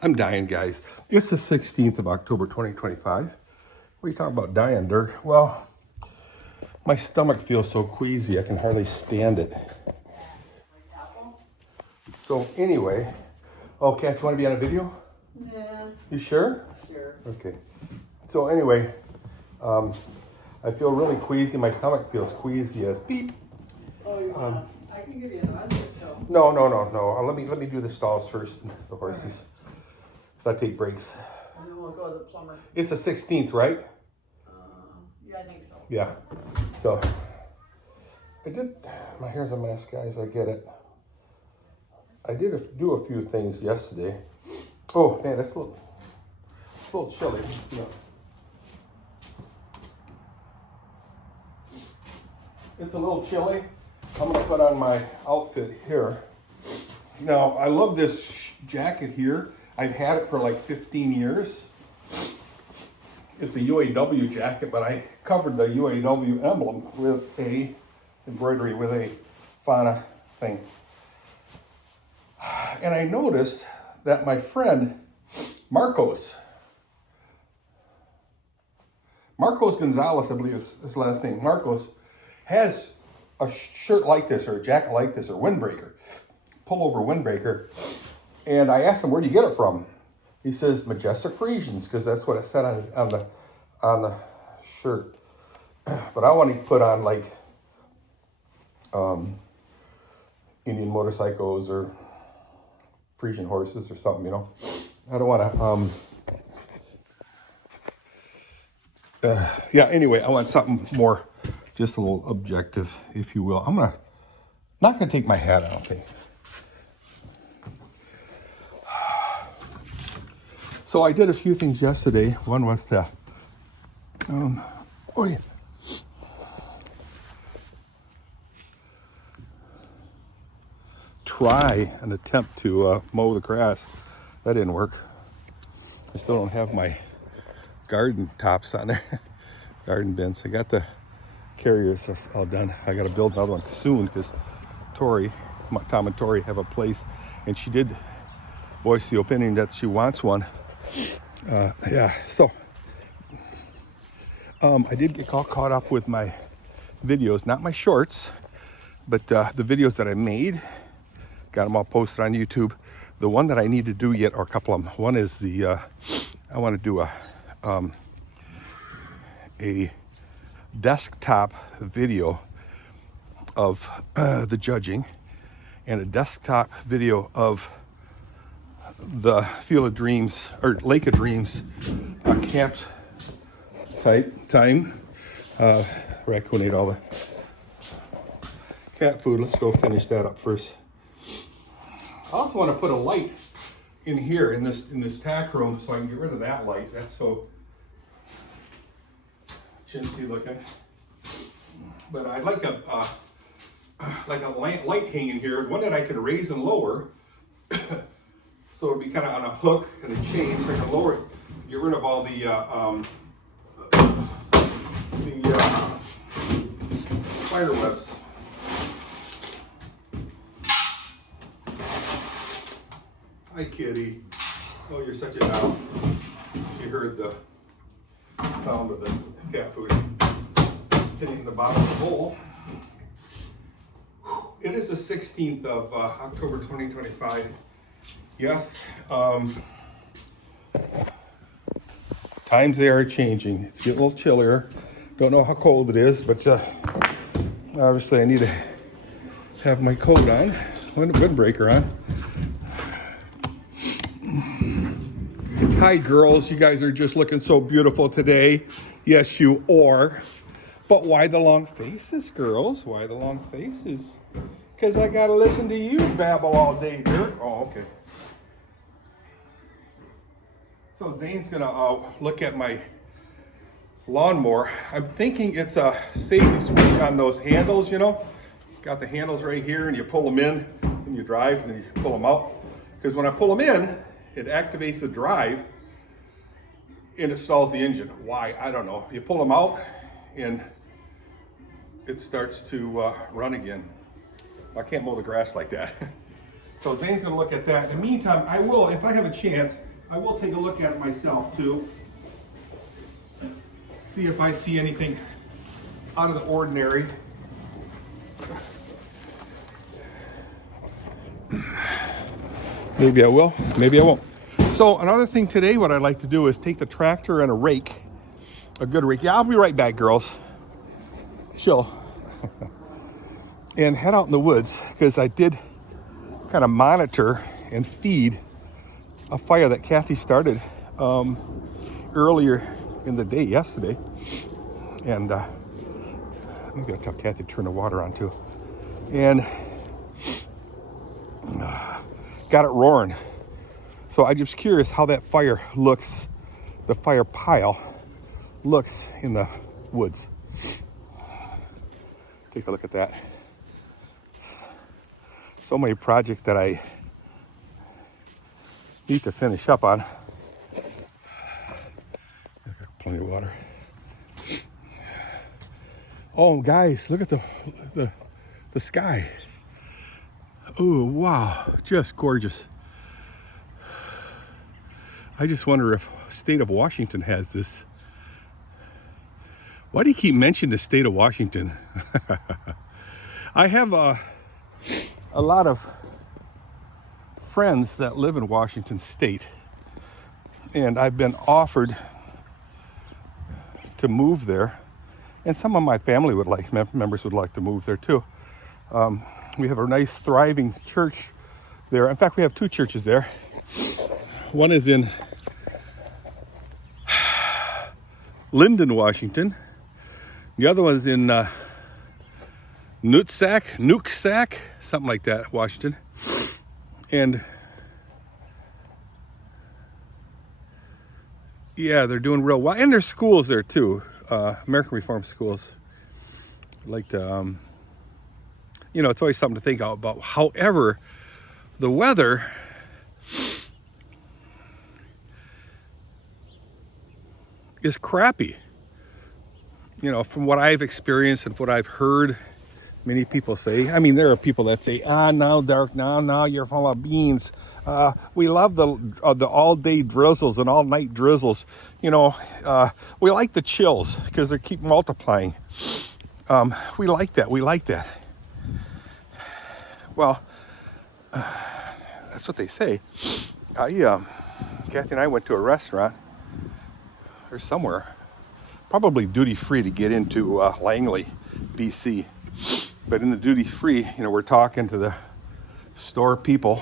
I'm dying, guys. It's the 16th of October, 2025. What are you talking about dying, Dirk? Well, my stomach feels so queasy, I can hardly stand it. So anyway, oh, Kat, you want to be on a video? Yeah. You sure? Sure. Okay. So anyway, I feel really queasy. My stomach feels queasy as beep. Oh, you want I can give you a nausea pill. No. Let me do the stalls first, the horses. Right. So I take breaks. And then we'll go to the plumber. It's the 16th, right? Yeah, I think so. Yeah. So I did. My hair's a mess, guys. I get it. I did do a few things yesterday. Oh man, it's a little chilly. You know. It's a little chilly. I'm gonna put on my outfit here. Now, I love this jacket here. I've had it for like 15 years. It's a UAW jacket, but I covered the UAW emblem with a embroidery with a fauna thing. And I noticed that my friend Marcos Gonzalez, I believe is his last name, Marcos, has a shirt like this or a jacket like this or windbreaker, pullover windbreaker. And I asked him, where do you get it from? He says Majestic Frisians, because that's what it said on the shirt. But I want to put on like Indian motorcycles or Frisian horses or something, you know. I don't want to. Yeah. Anyway, I want something more, just a little objective, if you will. I'm not gonna take my hat off. Okay. So I did a few things yesterday. One was the, oh yeah. Try an attempt to mow the grass. That didn't work. I still don't have my garden tops on there, garden bins. I got the carriers all done. I got to build another one soon because Tom and Tori have a place, and she did voice the opinion that she wants one. Yeah, so I did get caught up with my videos, not my shorts, but the videos that I made. Got them all posted on YouTube. The one that I need to do yet, or a couple of them. One is the I want to do a desktop video of the judging, and a desktop video of the Field of Dreams or Lake of Dreams camp type time. Raccoon ate all the cat food. Let's go finish that up first. I also want to put a light in here in this tack room so I can get rid of that light. That's so chintzy looking. But I'd like a light hanging here, one that I could raise and lower. So it'd be kind of on a hook and a chain, so I can lower it to get rid of all the spider webs. Hi, kitty. Oh, you're such a doll. She heard the sound of the cat food hitting the bottom of the bowl. It is the 16th of October 2025. Yes, times they are changing. It's getting a little chillier. Don't know how cold it is, but obviously I need to have my coat on, windbreaker on. Hi girls, you guys are just looking so beautiful today. Yes, you are. But why the long faces, girls? Why the long faces? Because I gotta listen to you babble all day, Dirk. Oh, okay. So Zane's gonna look at my lawnmower. I'm thinking it's a safety switch on those handles, you know? Got the handles right here, and you pull them in and you drive, and then you pull them out. Because when I pull them in, it activates the drive and it stalls the engine. Why? I don't know. You pull them out and it starts to run again. I can't mow the grass like that. So Zane's gonna look at that. In the meantime, I will, if I have a chance, I will take a look at it myself too. See if I see anything out of the ordinary. Maybe I will, maybe I won't. So another thing today, what I'd like to do is take the tractor and a rake, a good rake. Yeah, I'll be right back, girls. Chill. And head out in the woods, because I did kind of monitor and feed a fire that Kathy started earlier in the day, yesterday. And I'm gonna tell Kathy to turn the water on too. And got it roaring. So I'm just curious how that fire looks, the fire pile looks in the woods. Take a look at that. So many projects that I need to finish up on. I've got plenty of water. Oh, guys, look at the sky. Oh, wow, just gorgeous. I just wonder if state of Washington has this. Why do you keep mentioning the state of Washington? I have a lot of friends that live in Washington State, and I've been offered to move there, and some of my family would like, members would like to move there too. We have a nice thriving church there. In fact, we have two churches there. One is in Linden, Washington. The other one is in Nooksack, something like that, Washington. And yeah, they're doing real well. And there's schools there too, American Reform schools. Like to, you know, it's always something to think about. However, the weather is crappy. You know, from what I've experienced and what I've heard many people say. I mean, there are people that say, now, Dirk, now you're full of beans. We love the all-day drizzles and all-night drizzles. You know, we like the chills because they keep multiplying. We like that. Well, that's what they say. Kathy and I went to a restaurant or somewhere, probably duty-free to get into Langley, BC. But in the duty-free, you know, we're talking to the store people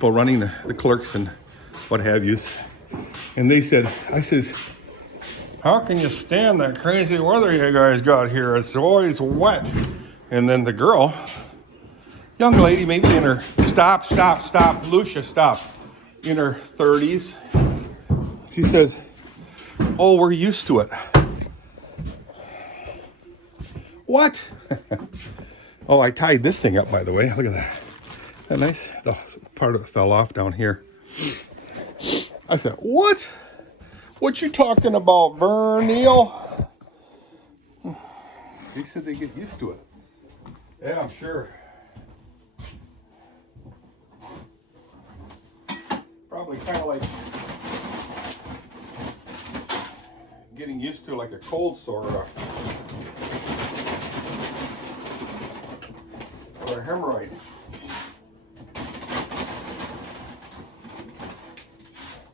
running the clerks and what have yous. And they said, I says, how can you stand that crazy weather you guys got here? It's always wet. And then the girl, young lady, maybe in her, stop, Lucia, stop, in her 30s. She says, oh, we're used to it. What? Oh, I tied this thing up, by the way. Look at that. Isn't that nice? The part of it fell off down here. I said, what? What you talking about, Vern Neil? He said they get used to it. Yeah, I'm sure. Probably kind of like getting used to like a cold sore or a hemorrhoid.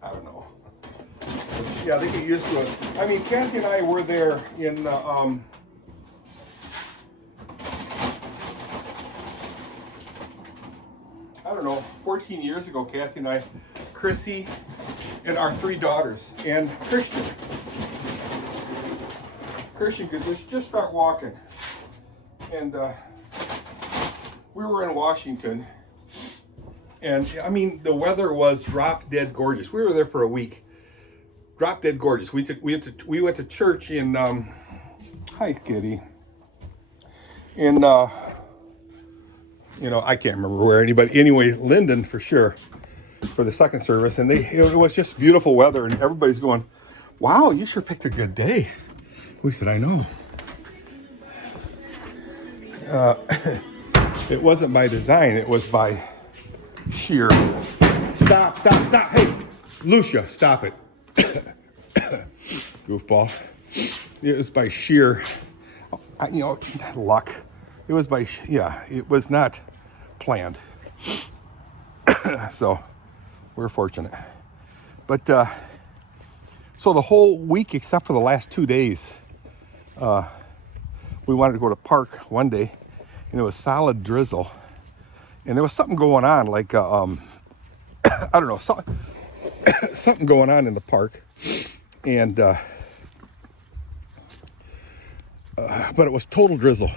I don't know. But yeah, they get used to it. I mean, Kathy and I were there in I don't know, 14 years ago. Kathy and I, Chrissy, and our 3 daughters, and Christian could just start walking. And we were in Washington, and I mean, the weather was drop dead gorgeous. We were there for a week. Drop dead gorgeous. We went to church in hi Kitty. In you know, I can't remember where anyway, Linden for sure, for the second service, and it was just beautiful weather, and everybody's going, wow, you sure picked a good day. We said, I know. It wasn't by design, it was by sheer. Stop, stop, stop. Hey, Lucia, stop it. Goofball. It was by sheer, luck. It was by, yeah, it was not planned. So we're fortunate. But so the whole week, except for the last 2 days, we wanted to go to the park one day, and it was solid drizzle. And there was something going on, like, I don't know, something going on in the park. And, but it was total drizzle.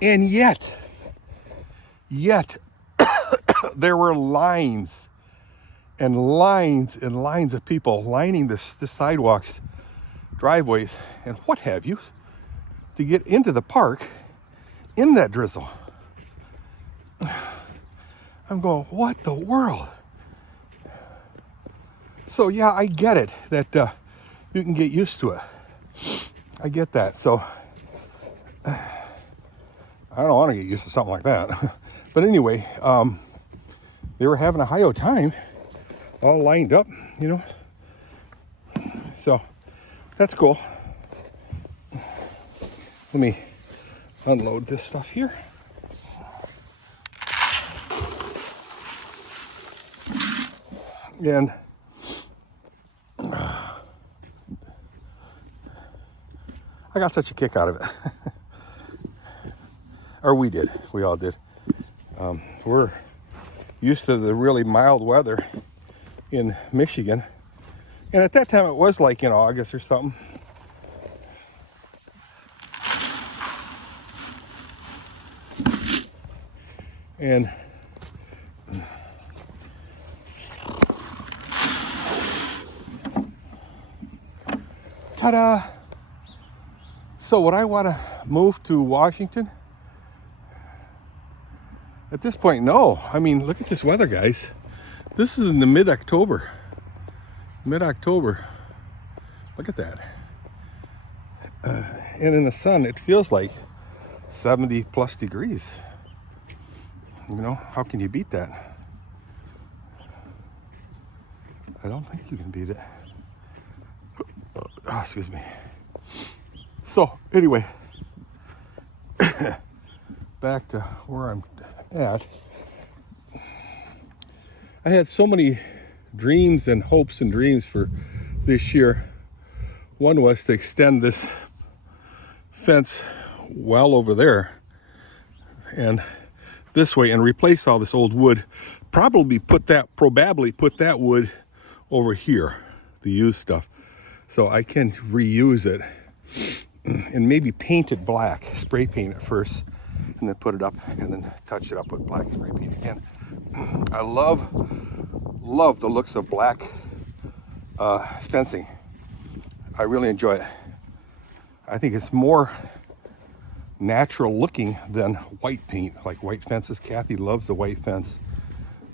And yet, there were lines and lines and lines of people lining the sidewalks, driveways, and what have you, to get into the park in that drizzle. I'm going, what the world? So yeah, I get it that you can get used to it. I get that. So I don't want to get used to something like that. But anyway, they were having a high time, all lined up, you know. So that's cool. Let me unload this stuff here. And I got such a kick out of it. Or we did. We all did. We're used to the really mild weather in Michigan. And at that time it was like in August or something. And ta-da! So would I want to move to Washington? At this point, no. I mean, look at this weather, guys. This is in the mid-October. Mid-October. Look at that. And in the sun, it feels like 70 plus degrees. You know, how can you beat that? I don't think you can beat it. Oh, excuse me. So, anyway, back to where I'm at. I had so many dreams and hopes and dreams for this year. One was to extend this fence well over there and this way and replace all this old wood. Probably put that wood over here, the used stuff, so I can reuse it and maybe paint it black, spray paint it first, and then put it up and then touch it up with black spray paint again. I love the looks of black fencing. I really enjoy it. I think it's more natural looking than white paint, like white fences. Kathy loves the white fence,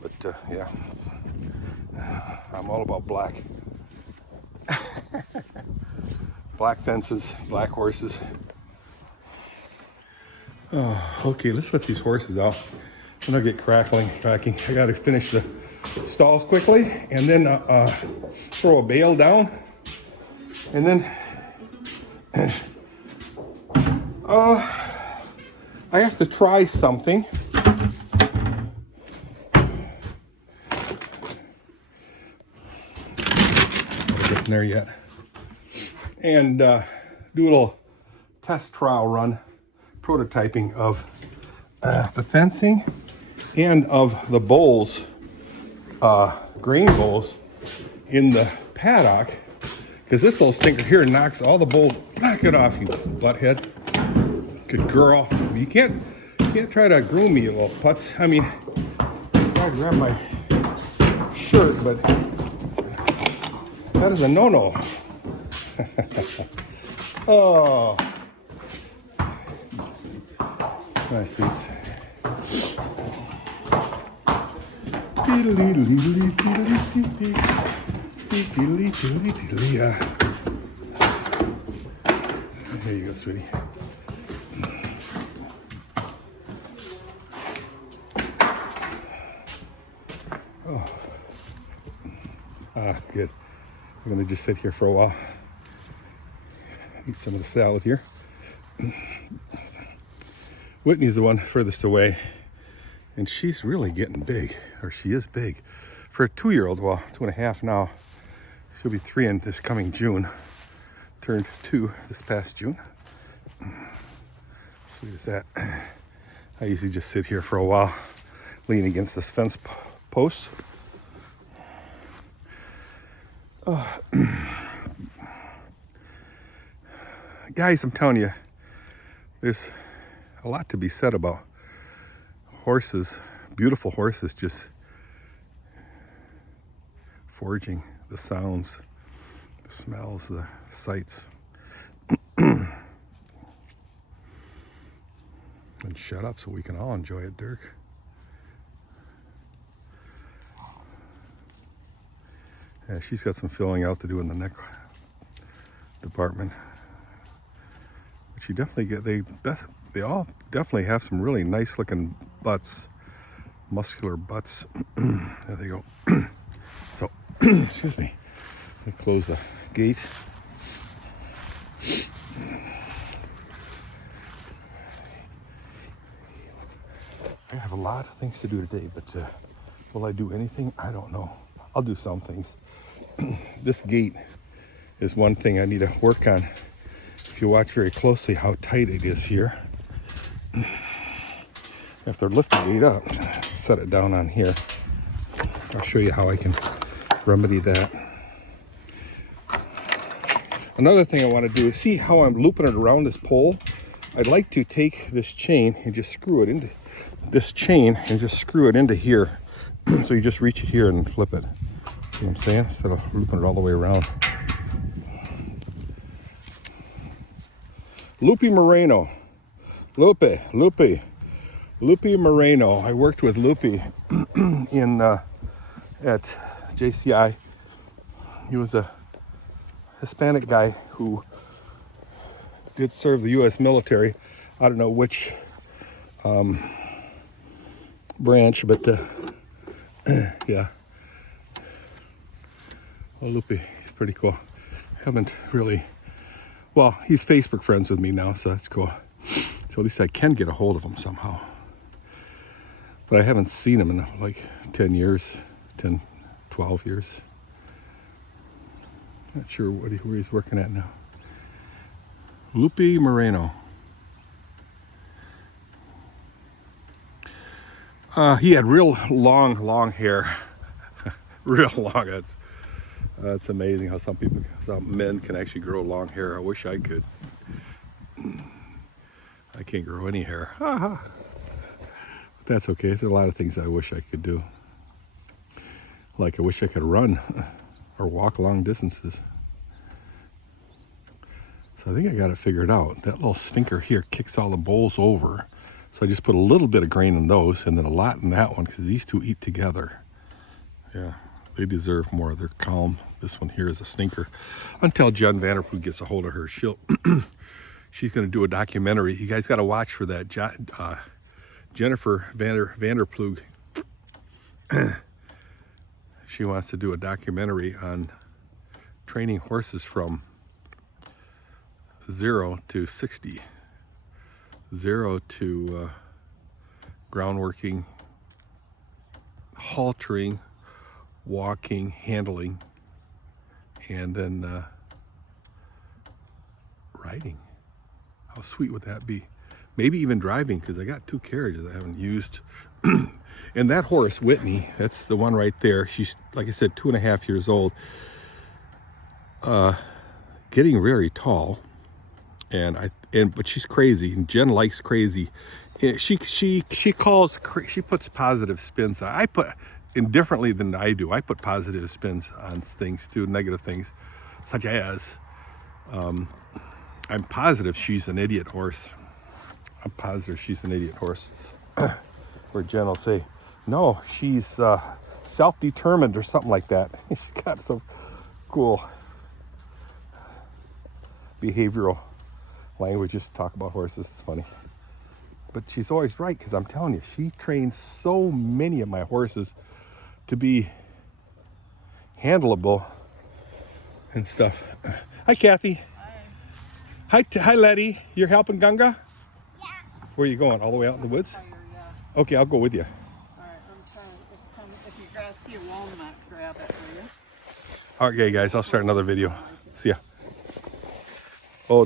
but yeah, I'm all about black. Black fences, black horses. Oh, okay, let's let these horses out. I'm gonna get cracking. I gotta finish the stalls quickly and then throw a bale down. And then I have to try something. Not getting there yet. And do a little test trial run, prototyping of the fencing and of the bowls, grain bowls in the paddock, because this little stinker here knocks all the bowls. Knock it off, you butthead. Good girl. You can't try to groom me, you little putz. I mean, try to grab my shirt, but that is a no-no. Oh, my sweets. Here you go, sweetie. Good. I'm gonna just sit here for a while. Eat some of the salad here. Whitney's the one furthest away, and she's really getting big, or she is big. For a 2-year-old, well, 2.5 now. She'll be 3 in this coming June. Turned 2 this past June. Sweet as that. I usually just sit here for a while, lean against this fence post. Guys, I'm telling you, there's a lot to be said about horses, beautiful horses, just foraging, the sounds, the smells, the sights. And shut up so we can all enjoy it, Dirk. Yeah, she's got some filling out to do in the neck department. But she definitely they all definitely have some really nice looking butts, muscular butts. There they go. So, excuse me. Let me close the gate. I have a lot of things to do today, but will I do anything? I don't know. I'll do some things. This gate is one thing I need to work on. If you watch very closely how tight it is here. After I lift the gate up, set it down on here. I'll show you how I can remedy that. Another thing I want to do is see how I'm looping it around this pole. I'd like to take this chain and just screw it into this chain and just screw it into here. So you just reach it here and flip it. See what I'm saying? Instead of looping it all the way around. Loopy Moreno. Loopy Moreno. I worked with Loopy in at JCI. He was a Hispanic guy who did serve the U.S. military. I don't know which branch, but yeah. Well, Loopy, he's pretty cool. Haven't really, well, he's Facebook friends with me now, so that's cool. So at least I can get a hold of him somehow. But I haven't seen him in like 10 years, 10, 12 years. Not sure where he's working at now. Loopy Moreno. He had real long hair. Real long. That's amazing how some men can actually grow long hair. I wish I could. I can't grow any hair. But that's okay. There's a lot of things I wish I could do. Like I wish I could run or walk long distances. So I think I got it figured out. That little stinker here kicks all the bowls over. So I just put a little bit of grain in those and then a lot in that one because these two eat together. Yeah, they deserve more. They're calm. This one here is a stinker. Until Jen Vanderpool gets a hold of her, she's going to do a documentary. You guys got to watch for that. Jennifer Vanderpool. She wants to do a documentary on training horses from 0 to 60. 0 to ground working, haltering, walking, handling, and then riding. How sweet would that be? Maybe even driving, because I got 2 carriages I haven't used. And that horse, Whitney, that's the one right there. She's, like I said, 2.5 years old. Getting very tall. But she's crazy, and Jen likes crazy. She puts positive spins. I put indifferently than I do. I put positive spins on things too, negative things, such as I'm positive she's an idiot horse. I'm positive she's an idiot horse. Where Jen will say, no, she's self-determined or something like that. She's got some cool behavioral languages to talk about horses. It's funny, but she's always right, because I'm telling you, she trains so many of my horses to be handleable and stuff. Hi, Kathy. Hi, Letty. You're helping Gunga? Yeah. Where are you going? All the way out in the woods? Fire, yeah. Okay, I'll go with you. All right, I'm trying to, if you guys see a walnut, grab it, will you? Okay, guys, I'll start another video. See ya.